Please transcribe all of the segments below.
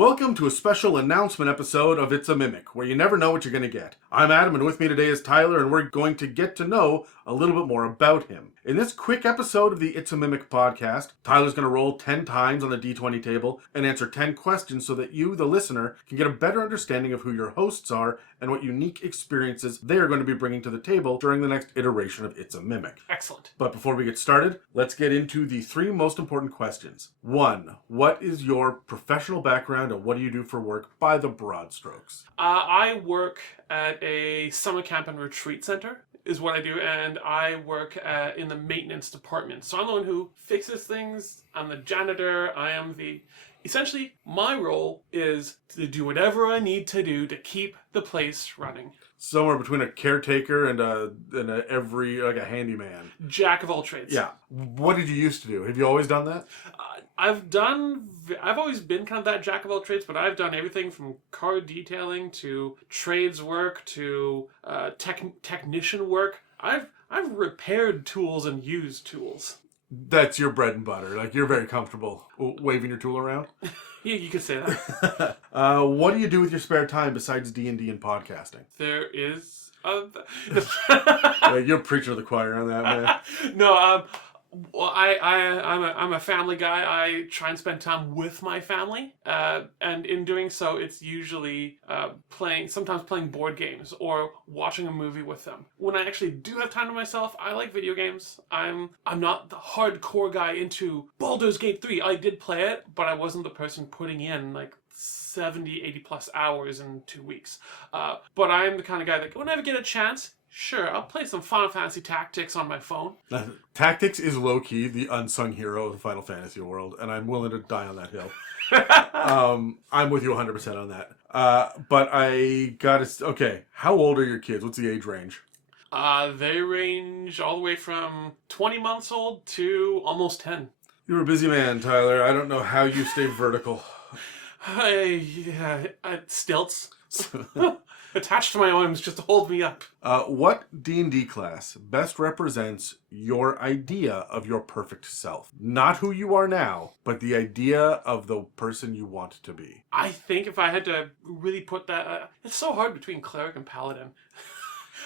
Welcome to a special announcement episode of It's a Mimic, where you never know what you're going to get. I'm Adam, and with me today is Tyler, and we're going to get to know a little bit more about him. In this quick episode of the It's a Mimic podcast, Tyler's going to roll 10 times on the D20 table and answer 10 questions so that you, the listener, can get a better understanding of who your hosts are and what unique experiences they are going to be bringing to the table during the next iteration of It's a Mimic. Excellent. But before we get started, let's get into the three most important questions. 1. What is your professional background and what do you do for work by the broad strokes? I work at a summer camp and retreat center is what I do, and I work in the maintenance department. So I'm the one who fixes things. I'm the janitor. Essentially, my role is to do whatever I need to do to keep the place running. Somewhere between a caretaker and a handyman. Jack of all trades. Yeah. What did you used to do? Have you always done that? I've always been kind of that jack of all trades, but I've done everything from car detailing to trades work to technician work. I've repaired tools and used tools. That's your bread and butter. Like, you're very comfortable waving your tool around? Yeah, you could say that. What do you do with your spare time besides D&D and podcasting? There is... You're preaching to the choir on that, man. No, well, I'm a family guy. I try and spend time with my family, and in doing so, it's usually sometimes playing board games or watching a movie with them. When I actually do have time to myself, I like video games. I'm not the hardcore guy into Baldur's Gate 3. I did play it, but I wasn't the person putting in like 70, 80 plus hours in 2 weeks. But I am the kind of guy that whenever I get a chance, sure, I'll play some Final Fantasy Tactics on my phone. Tactics is low-key the unsung hero of the Final Fantasy world, and I'm willing to die on that hill. I'm with you 100% on that. But I gotta... Okay, how old are your kids? What's the age range? They range all the way from 20 months old to almost 10. You're a busy man, Tyler. I don't know how you stay vertical. Stilts. Attached to my arms just to hold me up. What D&D class best represents your idea of your perfect self? Not who you are now, but the idea of the person you want to be. I think if I had to really put that... it's so hard between cleric and paladin.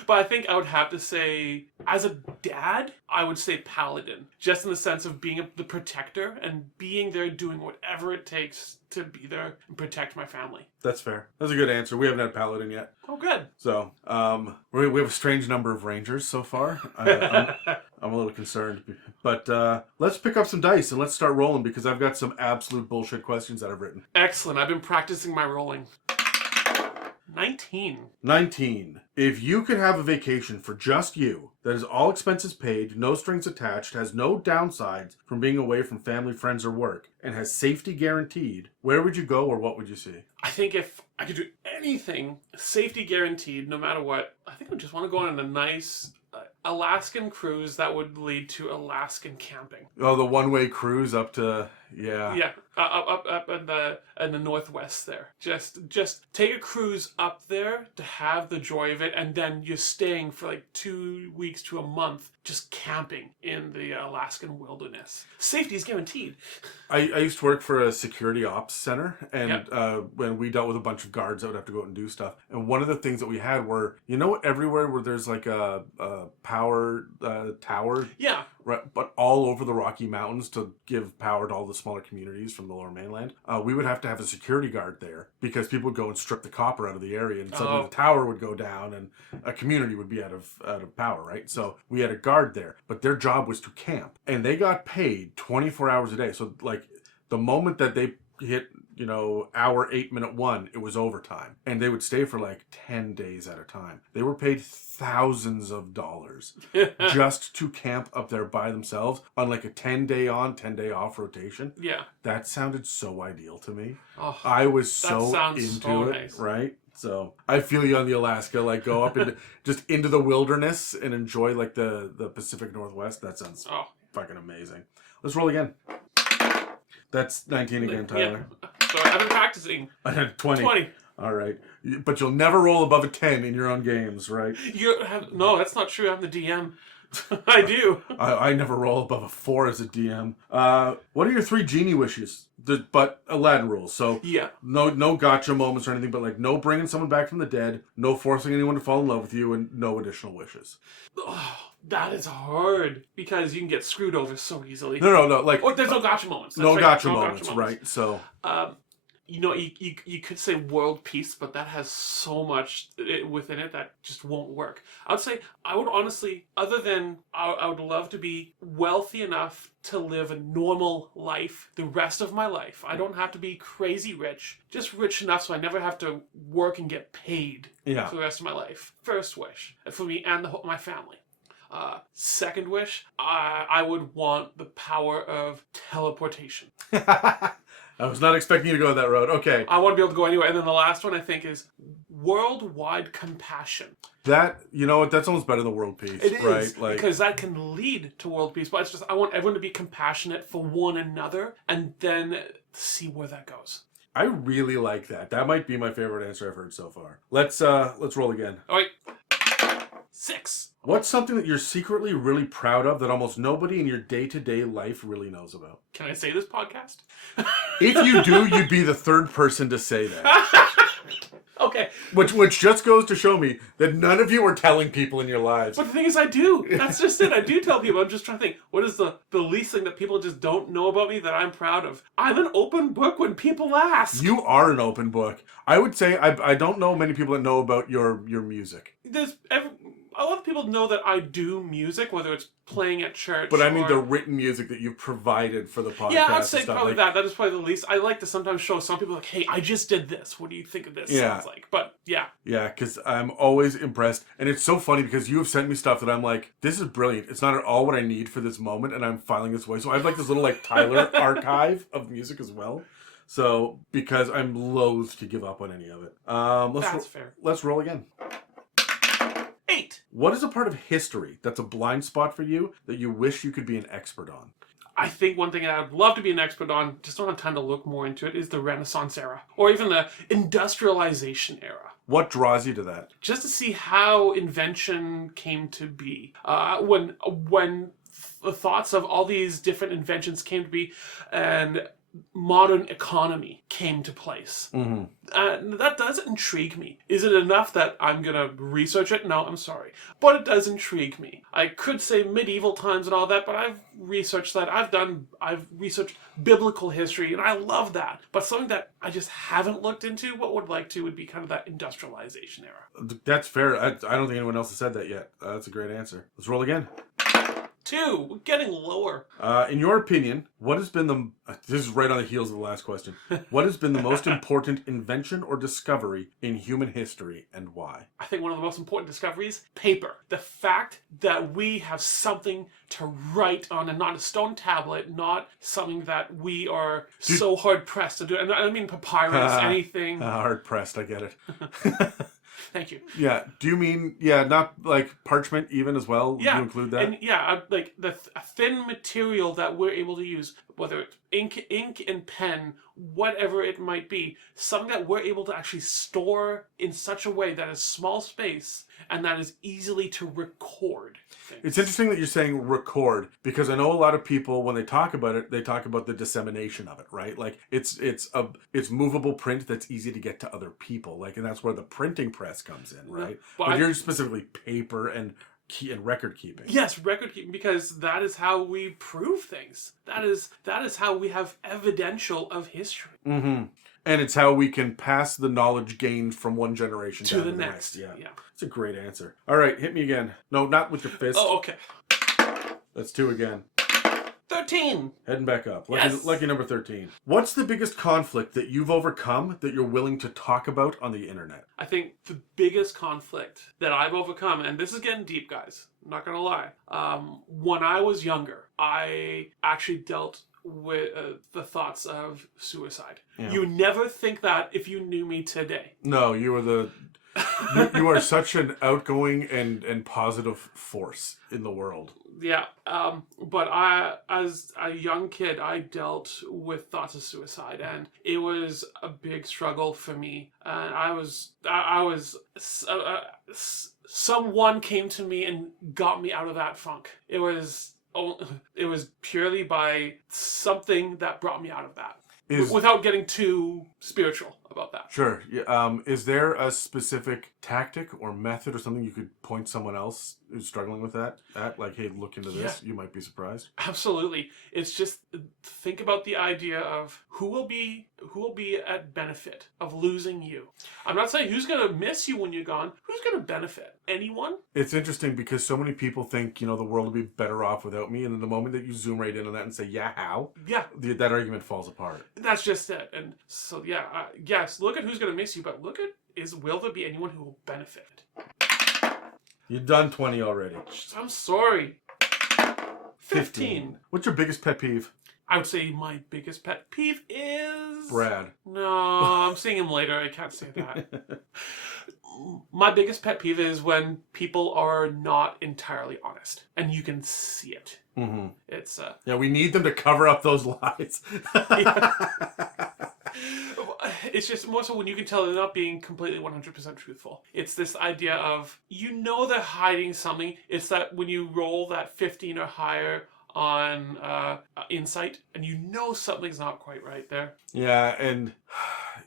But I think I would have to say, as a dad, I would say paladin. Just in the sense of being the protector and being there doing whatever it takes to be there and protect my family. That's fair. That's a good answer. We haven't had paladin yet. Oh, good. So, we have a strange number of rangers so far. I'm a little concerned. But let's pick up some dice and let's start rolling because I've got some absolute bullshit questions that I've written. Excellent. I've been practicing my rolling. 19. If you could have a vacation for just you, that is all expenses paid, no strings attached, has no downsides from being away from family, friends, or work, and has safety guaranteed, where would you go or what would you see? I think if I could do anything, safety guaranteed, no matter what, I think I just want to go on a nice Alaskan cruise that would lead to Alaskan camping. Oh, the one-way cruise up to... Yeah. Yeah, up in the northwest there. Just take a cruise up there to have the joy of it, and then you're staying for like 2 weeks to a month just camping in the Alaskan wilderness. Safety is guaranteed. I used to work for a security ops center, and when we dealt with a bunch of guards that would have to go out and do stuff. And one of the things that we had were, everywhere where there's like a power tower? Yeah. Right, but all over the Rocky Mountains to give power to all the smaller communities from the lower mainland. We would have to have a security guard there because people would go and strip the copper out of the area, and suddenly the tower would go down and a community would be out of power, right? So we had a guard there, but their job was to camp, and they got paid 24 hours a day. So like the moment that they hit hour 8 minute 1, it was overtime, and they would stay for like 10 days at a time. They were paid thousands of dollars just to camp up there by themselves on like a 10-day on 10-day off rotation. Yeah, that sounded so ideal to me. Oh, I was so into so it. Nice. Right, so I feel you on the Alaska, like go up into the wilderness and enjoy like the Pacific Northwest. That sounds fucking amazing. Let's roll again. That's 19 again, Tyler. Yeah. Sorry, I've been practicing. I had 20. All right. But you'll never roll above a 10 in your own games, right? No, that's not true. I'm the DM. I do. I never roll above a 4 as a DM. What are your 3 genie wishes? but Aladdin rules. So Yeah. no gotcha moments or anything, but like no bringing someone back from the dead, no forcing anyone to fall in love with you, and no additional wishes. Oh, that is hard because you can get screwed over so easily. No. Like, or there's no gotcha moments. That's no right. gotcha No moments, gotcha moments. right? So, you could say world peace, but that has so much within it that just won't work. I would say, I would honestly, other than I would love to be wealthy enough to live a normal life the rest of my life. I don't have to be crazy rich, just rich enough so I never have to work and get paid for the rest of my life. First wish for me and my family. Second wish, I would want the power of teleportation. I was not expecting you to go that road. Okay. I want to be able to go anywhere. And then the last one, I think, is worldwide compassion. That, you know what, that's almost better than world peace, It right? is, because that can lead to world peace. But it's just, I want everyone to be compassionate for one another and then see where that goes. I really like that. That might be my favorite answer I've heard so far. Let's roll again. All right. 6. What's something that you're secretly really proud of that almost nobody in your day-to-day life really knows about? Can I say this podcast? If you do, you'd be the third person to say that. Okay. Which just goes to show me that none of you are telling people in your lives. But the thing is, I do. That's just it. I do tell people. I'm just trying to think, what is the least thing that people just don't know about me that I'm proud of? I'm an open book when people ask. You are an open book. I would say I don't know many people that know about your music. A lot of people know that I do music, whether it's playing at church. But I mean the written music that you've provided for the podcast. Yeah, I'd say probably like, that. That is probably the least. I like to sometimes show some people like, hey, I just did this. What do you think of this? Sounds like. But yeah. Yeah, because I'm always impressed. And it's so funny because you have sent me stuff that I'm like, this is brilliant. It's not at all what I need for this moment, and I'm filing this away. So I have like this little like Tyler archive of music as well. So, because I'm loath to give up on any of it. That's fair. Let's roll again. 8. What is a part of history that's a blind spot for you that you wish you could be an expert on? I think one thing that I'd love to be an expert on, just don't have time to look more into it, is the Renaissance era. Or even the industrialization era. What draws you to that? Just to see how invention came to be. When the thoughts of all these different inventions came to be, and modern economy came to place. Mm-hmm. That does intrigue me. Is it enough that I'm going to research it? No, I'm sorry. But it does intrigue me. I could say medieval times and all that, but I've researched that. I've researched biblical history, and I love that. But something that I just haven't looked into, what would like to, would be kind of that industrialization era. That's fair. I don't think anyone else has said that yet. That's a great answer. Let's roll again. 2. We're getting lower. In your opinion, what has been this is right on the heels of the last question. What has been the most important invention or discovery in human history, and why? I think one of the most important discoveries, paper. The fact that we have something to write on, and not a stone tablet, not something that we are so hard pressed to do. And I don't mean papyrus, anything. Hard pressed, I get it. Thank you. Yeah. Do you mean, not like parchment even as well? Yeah. Do you include that? And like a thin material that we're able to use, whether it's ink and pen, whatever it might be, something that we're able to actually store in such a way that is small space and that is easily to record things. It's interesting that you're saying record, because I know a lot of people, when they talk about it, they talk about the dissemination of it, right? Like it's movable print that's easy to get to other people, like, and that's where the printing press comes in, right? But you're specifically paper and record keeping. Yes, record keeping, because that is how we prove things. That is how we have evidential of history. Mm-hmm. And it's how we can pass the knowledge gained from one generation to down the to next. Yeah. Yeah. It's a great answer. All right, hit me again. No, not with your fist. Oh, okay. That's 2 again. 13. Heading back up. Yes. Lucky number 13. What's the biggest conflict that you've overcome that you're willing to talk about on the internet? I think the biggest conflict that I've overcome, and this is getting deep, guys, I'm not going to lie. When I was younger, I actually dealt with the thoughts of suicide. Yeah. You never think that if you knew me today. No, you were you are such an outgoing and positive force in the world. Yeah, but as a young kid, I dealt with thoughts of suicide, and it was a big struggle for me. And someone came to me and got me out of that funk. It was purely by something that brought me out of that. Without getting too spiritual about that. Sure. Yeah, is there a specific tactic or method or something you could point someone else who's struggling with that at? Like, hey, look into this. You might be surprised. Absolutely. It's just think about the idea of who will be at benefit of losing you. I'm not saying who's going to miss you when you're gone. Who's going to benefit? Anyone? It's interesting because so many people think, the world would be better off without me. And in the moment that you zoom right in on that and say, yeah, how? Yeah. That argument falls apart. That's just it. And so, yes, look at who's going to miss you, but look at will there be anyone who will benefit? You've done 20 already. I'm sorry. 15. What's your biggest pet peeve? I would say my biggest pet peeve is... Brad. No, I'm seeing him later. I can't say that. My biggest pet peeve is when people are not entirely honest. And you can see it. Mm-hmm. It's... Yeah, we need them to cover up those lies. It's just more so when you can tell they're not being completely 100% truthful. It's this idea of, they're hiding something. It's that when you roll that 15 or higher on insight, and something's not quite right there. Yeah, and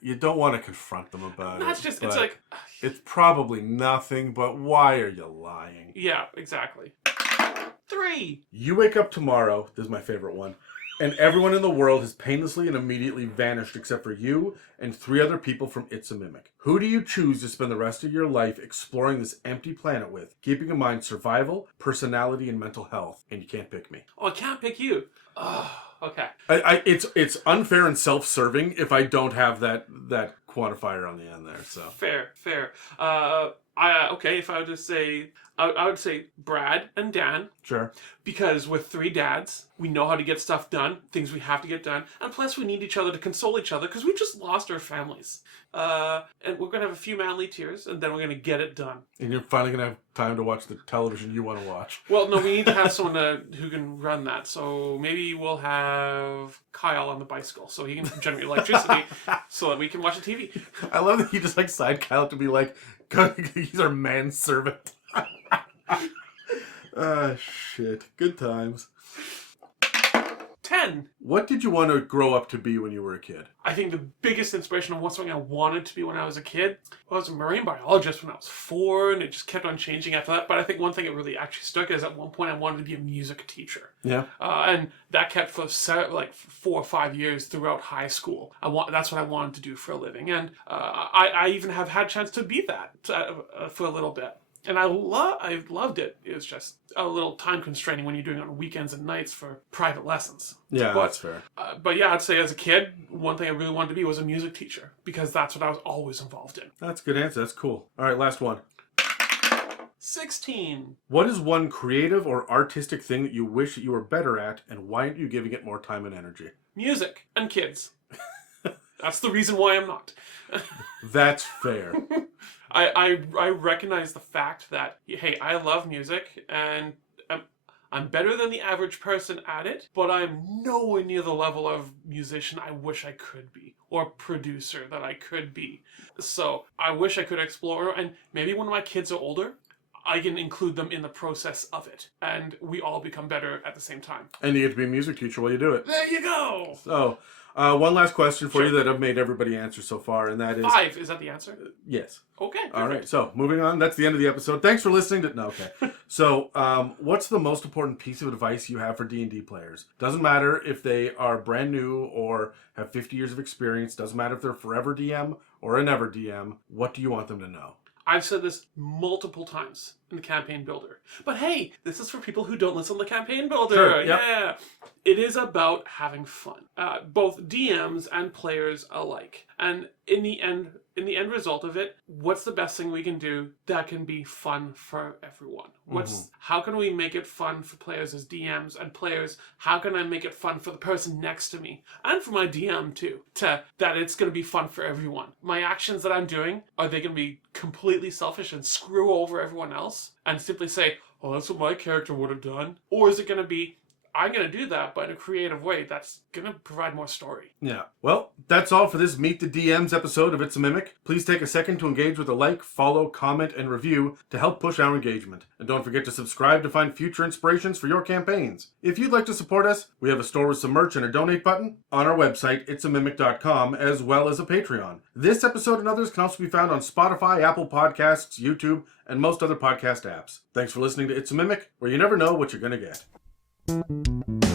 you don't want to confront them about That's it. Just, it's like... It's probably nothing, but why are you lying? Yeah, exactly. 3. You wake up tomorrow, this is my favorite one, and everyone in the world has painlessly and immediately vanished except for you and 3 other people from It's a Mimic. Who do you choose to spend the rest of your life exploring this empty planet with, keeping in mind survival, personality, and mental health? And you can't pick me. Oh, I can't pick you. Oh, okay. It's unfair and self-serving if I don't have that quantifier on the end there. So fair. If I were to say, I would say Brad and Dan. Sure. Because with 3 dads, we know how to get stuff done, things we have to get done, and plus we need each other to console each other because we just lost our families. And we're going to have a few manly tears, and then we're going to get it done. And you're finally going to have time to watch the television you want to watch. Well, no, we need to have someone who can run that. So maybe we'll have Kyle on the bicycle so he can generate electricity so that we can watch the TV. I love that you just side Kyle to be like, he's our manservant. Shit. Good times. 10. What did you want to grow up to be when you were a kid? I think the biggest inspiration of something I wanted to be when I was a kid was a marine biologist when I was 4, and it just kept on changing after that. But I think one thing that really actually stuck is at one point I wanted to be a music teacher. Yeah. And that kept for 4 or 5 years throughout high school. That's what I wanted to do for a living. And I even have had a chance to be that for a little bit. And I loved it. It was just a little time constraining when you're doing it on weekends and nights for private lessons. Yeah, that's fair. But yeah, I'd say as a kid, one thing I really wanted to be was a music teacher because that's what I was always involved in. That's a good answer. That's cool. All right, last one. 16. What is one creative or artistic thing that you wish that you were better at, and why aren't you giving it more time and energy? Music and kids. That's the reason why I'm not. That's fair. I recognize the fact that, hey, I love music and I'm better than the average person at it, but I'm nowhere near the level of musician I wish I could be, or producer that I could be. So I wish I could explore, and maybe when my kids are older, I can include them in the process of it, and we all become better at the same time. And you get to be a music teacher while you do it. There you go! So, one last question for you that I've made everybody answer so far, and that is... 5, is that the answer? Yes. Okay. Perfect. All right, so moving on. That's the end of the episode. Thanks for listening to... No, okay. So, what's the most important piece of advice you have for D&D players? Doesn't matter if they are brand new or have 50 years of experience. Doesn't matter if they're forever DM or a never DM. What do you want them to know? I've said this multiple times in the Campaign Builder. But hey, this is for people who don't listen to the Campaign Builder. Sure, yep. Yeah. It is about having fun. Both DMs and players alike. And in the end result of it, what's the best thing we can do that can be fun for everyone? How can we make it fun for players as DMs, and players, how can I make it fun for the person next to me? And for my DM too, that it's going to be fun for everyone. My actions that I'm doing, are they going to be completely selfish and screw over everyone else and simply say, oh, that's what my character would have done? Or is it going to be, I'm going to do that, but in a creative way that's going to provide more story. Yeah. Well, that's all for this Meet the DMs episode of It's a Mimic. Please take a second to engage with a like, follow, comment, and review to help push our engagement. And don't forget to subscribe to find future inspirations for your campaigns. If you'd like to support us, we have a store with some merch and a donate button on our website, itsamimic.com, as well as a Patreon. This episode and others can also be found on Spotify, Apple Podcasts, YouTube, and most other podcast apps. Thanks for listening to It's a Mimic, where you never know what you're going to get.